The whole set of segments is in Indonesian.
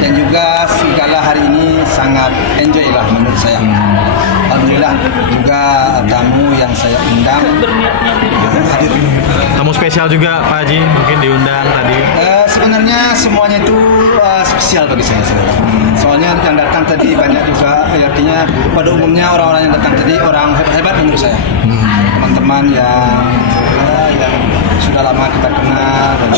Dan juga segala hari ini sangat enjoy lah menurut saya. Alhamdulillah juga tamu yang saya undang hadir. Tamu spesial juga Pak Haji mungkin diundang tadi. Sebenarnya semuanya itu spesial bagi saya. Soalnya yang datang tadi banyak juga, artinya pada umumnya orang-orang yang datang tadi orang hebat-hebat menurut saya. Teman-teman yang sudah lama kita kenal dan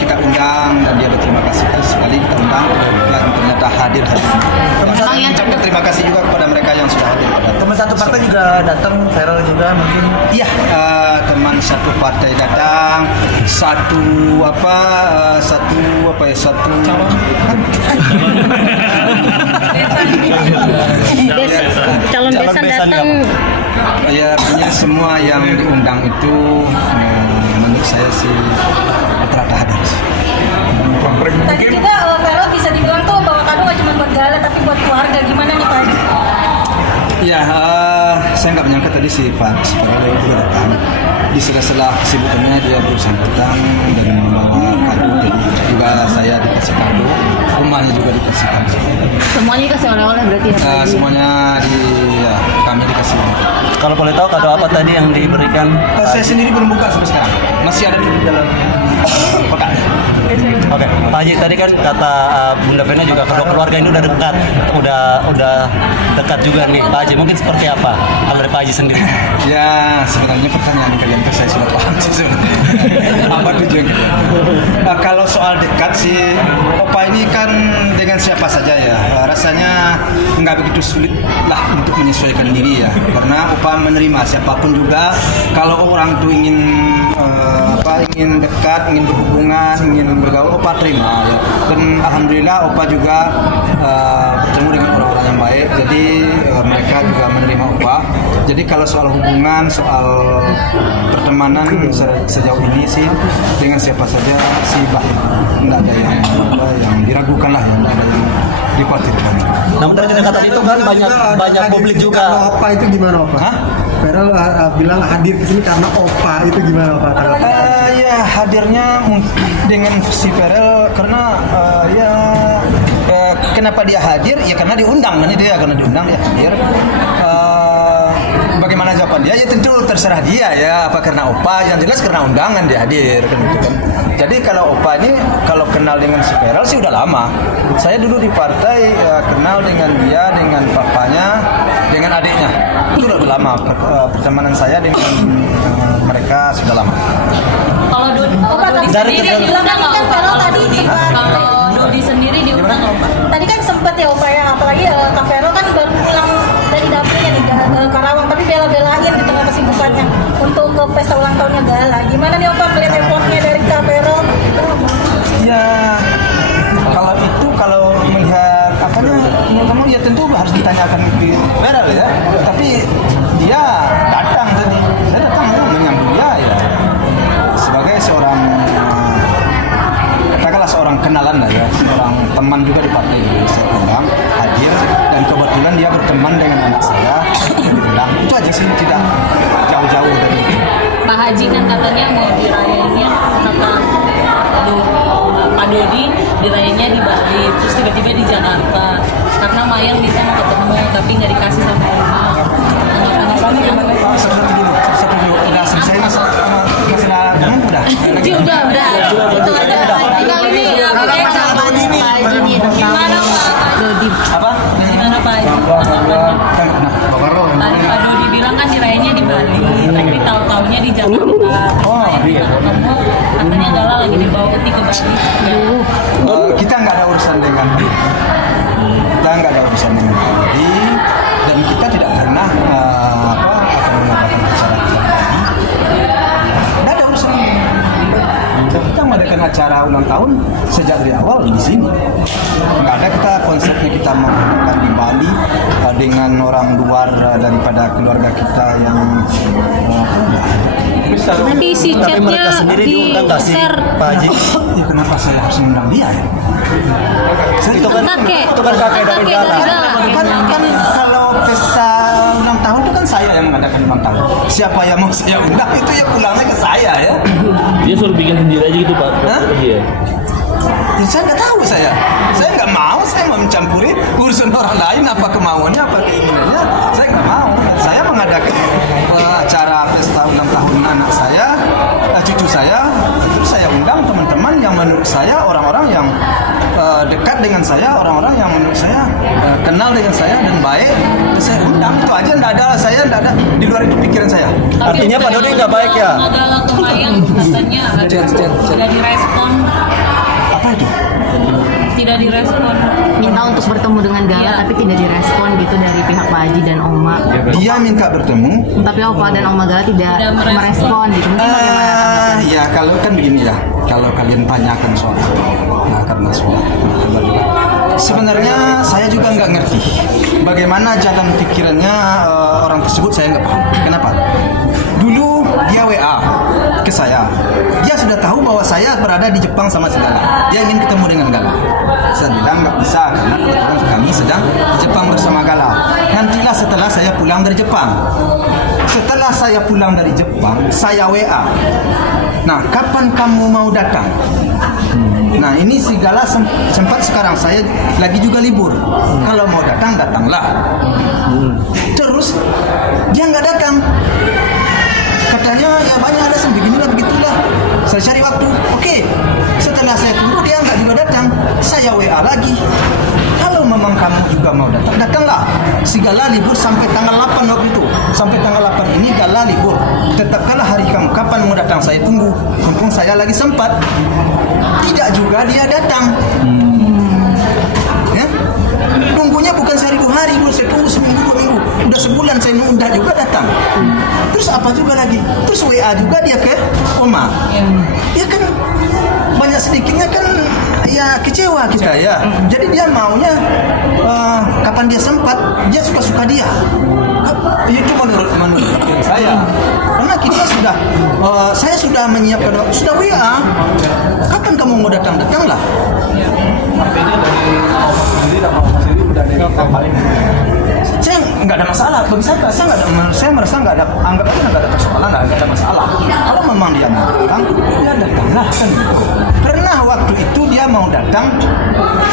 kita undang dan dia berterima kasih sekali kita undang dan ternyata hadir. Terima kasih juga kepada mereka yang sudah hadir. Teman satu partai juga datang, viral juga mungkin. Iya, teman satu partai datang, satu calon. Calon besan datang. Ya, artinya semua yang diundang itu menurut saya sih rata-rata hadir. Tadi juga Vero bisa dibilang tuh bawa kado nggak cuma buat gala tapi buat keluarga. Gimana nih Pak Haji? Ya, saya nggak menyangka tadi si Pak Vero itu datang. Di sela-sela kesibukannya dia berusaha datang dan membawa kado. Jadi juga saya dikasih kado, rumahnya juga dikasih kado. Semuanya dikasih oleh-oleh berarti ya? Semuanya kami dikasih. Kalau boleh tahu kado apa tadi yang diberikan? Saya sendiri belum buka sampai sekarang. Masih ada di dalam kotak. Oke, Pak Haji tadi kan kata Bunda Vena juga kedua keluarga ini udah dekat, udah dekat juga nih Pak Haji. Mungkin seperti apa kalau dari Pak Haji sendiri? Ya sebenarnya pertanyaan kalian itu saya sudah paham sih sebenarnya. Apa tujuan kita? Kalau soal dekat sih, Opa ini kan dengan siapa saja ya. Rasanya nggak begitu sulit lah untuk menyesuaikan diri ya. Karena Opa menerima siapapun juga. Kalau orang tuh ingin dekat, ingin berhubungan, ingin bergaul, Opa terima ya. Dan alhamdulillah Opa juga bertemu dengan orang-orang yang baik. Jadi mereka juga menerima Opa. Jadi kalau soal hubungan, soal pertemanan sejauh ini sih dengan siapa saja sih baik. Nggak ada yang diragukan lah, nggak ada yang dikhawatirkan. Namun dari kata itu kan banyak publik juga. Kalau Opa itu gimana Opa? Feral bilang hadir ke sini karena Opa, itu gimana Opa? Ya hadirnya dengan si Feral karena kenapa dia hadir? Ya karena diundang, karena diundang ya hadir. Bagaimana jawaban dia? Ya tentu terserah dia ya. Apa karena Opa? Yang jelas karena undangan dia hadir kan gitu kan. Jadi kalau Opa ini kalau kenal dengan si Feral sih udah lama. Saya dulu di partai kenal dengan dia, dengan papanya, dengan adiknya. Itu udah lama. Pertemanan saya dengan mereka sudah lama. Kalau Dodi sendiri diundang nggak Opa? Kalau Dodi sendiri diundang nggak Opa? Tadi kan sempat ya Opa ya, apalagi Kak Vero kan baru pulang dari dapurnya nih ke Karawang, tapi bela-belain di tengah kesibukannya untuk ke pesta ulang tahunnya gala. Gimana nih Opa melihat effortnya dari Kak Vero? Ya kalau melihat menurut kamu ya tentu harus ditanyakan ke Feral ya. Tapi dia datang tadi, saya datang itu menyambut dia ya sebagai seorang katakanlah seorang kenalan lah ya, seorang teman juga di partai saya undang hadir dan kebetulan dia berteman dengan anak saya diundang. Itu aja sih, tidak jauh-jauh dari itu. Pak Haji kan katanya mau dirayainnya kata Pak Dodi dirayainnya di Bali, terus tiba-tiba di Jakarta karena Mayang bisa mau ketemu tapi nggak dikasih sama Oma. Satu dulu, udah selesai masalah udah. Udah. Itu aja. Tinggal ini ya. Gimana Pak Dodi? Apa? Gimana Pak Haji? Tadi Pak Dodi bilang kan dirayainnya di Bali, tapi tahu-taunya di Jakarta. Oh iya. Katanya Gala lagi dibawa Uti ke Bali. Kita nggak ada urusan dengan Bali dan kita tidak pernah akan mengadakan acara nggak ada urusan. Kita mengadakan acara ulang tahun sejak dari awal di sini. Nggak ada kita konsepnya kita mengadakan di Bali dengan orang luar daripada keluarga kita yang Nanti si chatnya di share Pak Haji. Ya kenapa saya harus mengundang dia ya? Itu kan kakek dari Gala. Kan kalau pesta ulang tahun itu kan saya yang mengadakan ulang tahun. Siapa yang mau saya undang itu ya pulangnya ke saya ya. Dia suruh bikin sendiri aja gitu Pak. Hah? Ya, saya nggak tahu saya nggak mau, saya mau mencampuri urusan orang lain, apa kemauannya, apa keinginannya, saya nggak mau. Dan saya mengadakan acara pesta ulang tahun anak saya, cucu saya, terus saya undang teman-teman yang menurut saya orang-orang yang dekat dengan saya, orang-orang yang menurut saya kenal dengan saya dan baik, saya undang. Itu aja, saya nggak ada di luar itu pikiran saya. Artinya Pak Dodi nggak baik ya? Segala kemayang katanya tidak direspon. Apa itu? Tidak direspon. Minta untuk bertemu dengan Gala tapi tidak direspon gitu dari pihak Pak Haji dan Oma. Dia minta bertemu, Tapi Opa dan Oma Gala tidak merespon gitu. Mungkin bagaimana? ya kalau kan begini ya, kalau kalian tanyakan soal itu, nah, karena sudah kembali. Sebenarnya saya juga nggak ngerti bagaimana jalan pikirannya orang tersebut, saya nggak paham. Kenapa? Dulu dia WA ke saya, dia sudah tahu bahwa saya berada di Jepang sama si Gala. Dia ingin ketemu dengan Gala. Saya bilang nggak bisa karena kebetulan kami sedang di Jepang bersama Gala. Nantilah setelah saya pulang dari Jepang. Setelah saya pulang dari Jepang, saya WA. Nah, kapan kamu mau datang? Nah, ini si Gala sempat sekarang saya lagi juga libur. Kalau mau datang, datanglah. Terus dia nggak datang. Katanya ya banyak alasan beginilah begitulah. Saya cari waktu. Oke. Setelah saya tunggu dia nggak juga datang. Saya WA lagi. Kalau memang kamu juga mau datang, datanglah. Si Gala libur sampai tanggal 8 waktu itu. Sampai tanggal 8 ini Gala libur. Tetapkanlah hari kamu. Kapan mau datang saya tunggu. Mumpung saya lagi sempat. Tidak juga dia datang. Ya? Tunggunya bukan sehari 2 hari, saya tunggu seminggu 2 minggu. Udah sebulan saya nunda juga datang. Terus apa juga lagi? Terus WA juga dia ke Oma. Ya kan banyak sedikitnya kan ya kecewa kita ya. Jadi dia maunya kapan dia sempat, dia suka-suka dia. Itu menurut saya. Karena kita sudah saya sudah menyiapkan, sudah WA. Kapan kamu mau datang? Datanglah. Saya nggak ada masalah. Bagi saya merasa nggak ada, anggap aja nggak ada persoalan, nggak ada masalah. Kalau memang dia mau datang, dia datanglah kan. Pernah waktu itu dia mau datang,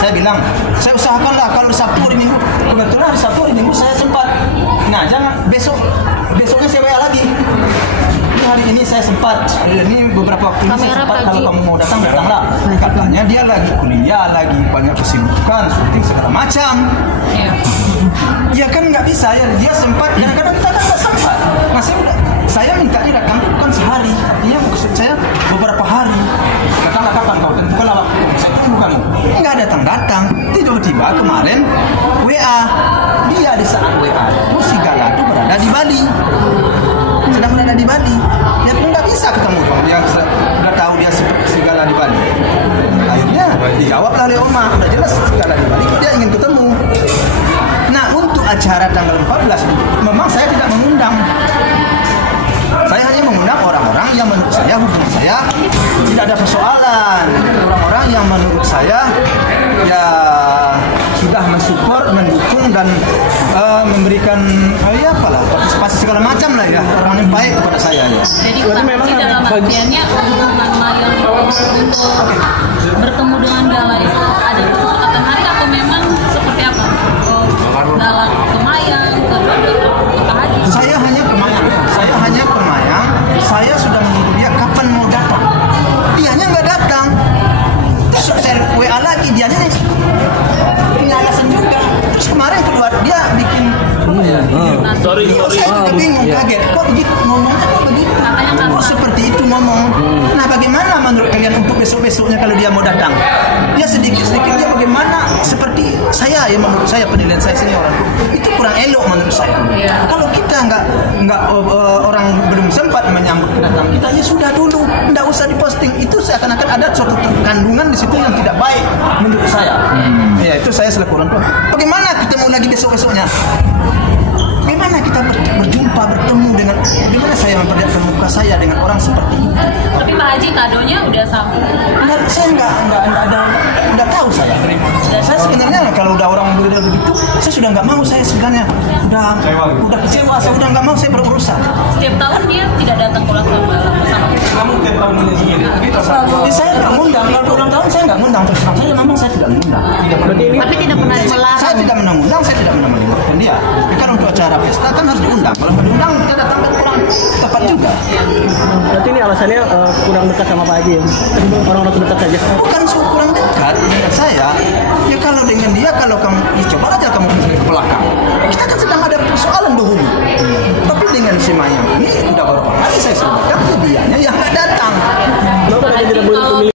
saya bilang, saya usahakanlah kalau hari Sabtu hari Minggu. Kebetulan hari Sabtu hari Minggu saya sempat. Nah, jangan besoknya saya WA lagi. Hari ini saya sempat. Ini beberapa waktu ini saya sempat. Kalau kamu mau datang, datanglah. Katanya dia lagi kuliah, lagi banyak kesibukan, syuting segala macam. Ya kan nggak bisa ya. Dia sempat. Kadang-kadang kita kan nggak sempat. Nah, saya minta dia datang bukan sehari. Artinya maksud saya beberapa hari. Datanglah kapan kau tentukanlah waktu. Saya tunggu kamu. Nggak datang. Tiba-tiba kemarin WA. Dia di saat WA itu si Gala itu berada di Bali. Sedang berada di Bali. Ya nggak bisa ketemu dong. Dia sudah tahu dia segala di Bali. Akhirnya dijawablah oleh Oma. Udah jelas segala di Bali. Dia ingin ketemu. Nah, untuk acara tanggal 14 memang saya tidak mengundang. Saya hanya mengundang orang-orang yang menurut saya hubungan saya tidak ada persoalan. Orang-orang yang menurut saya ya sudah mensupport, mendukung dan memberikan partisipasi segala macam lah ya, orang yang baik kepada saya ya. Jadi Pak, dalam artiannya hubungan Mayang untuk bertemu dengan Gala itu ada kesepakatan hari atau memang seperti apa? Gala ke Mayang, ke Pak Haji? Saya hanya ke Mayang. Saya sudah menunggu dia kapan mau datang. Dianya nggak datang. Terus saya WA lagi, dianya punya alasan juga. Terus kemarin kedua dia bikin saya juga bingung, kaget. Kok begitu ngomongnya, kok begitu? Kok seperti itu ngomong? Nah, bagaimana menurut kalian untuk besok-besoknya kalau dia mau datang? Dia sedikit-sedikit dia bagaimana? Seperti saya ya, menurut saya penilaian saya sendiri orang itu kurang elok menurut saya. Kalau kita nggak orang belum sempat menyambut kedatangan kita, ya sudah dulu, nggak usah diposting. Itu seakan-akan ada suatu kandungan di situ yang tidak baik menurut saya. Ya itu saya selaku orang tua. Bagaimana ketemu lagi besok-besoknya? Bagaimana kita bertemu dengan, bagaimana saya memperlihatkan muka saya dengan orang seperti ini? Tapi Pak Haji kadonya udah sampai. Saya nggak tahu saya. Saya sebenarnya kalau udah orang begitu, saya sudah nggak mau saya sebenarnya. Udah kecewa, saya udah nggak mau saya berurusan. Setiap tahun dia tidak datang pulang bersama kita. Kamu tiap tahun ini sendiri. Saya nggak ngundang. Kalau ulang tahun saya nggak ngundang. Terus terang saja memang saya tidak mengundang. Tapi tidak pernah Saya melarang. tidak mengundang, saya tidak melibatkan dia. Kan untuk acara pesta kan harus diundang. Kalau nggak diundang kita datang dan pulang tepat juga. Berarti ini alasannya kurang dekat sama Pak Haji ya? Orang-orang terdekat saja. Bukan kurang dekat dengan saya. Ya kalau dengan dia, kalau kamu coba aja kamu ke belakang. Kita kan sedang ada persoalan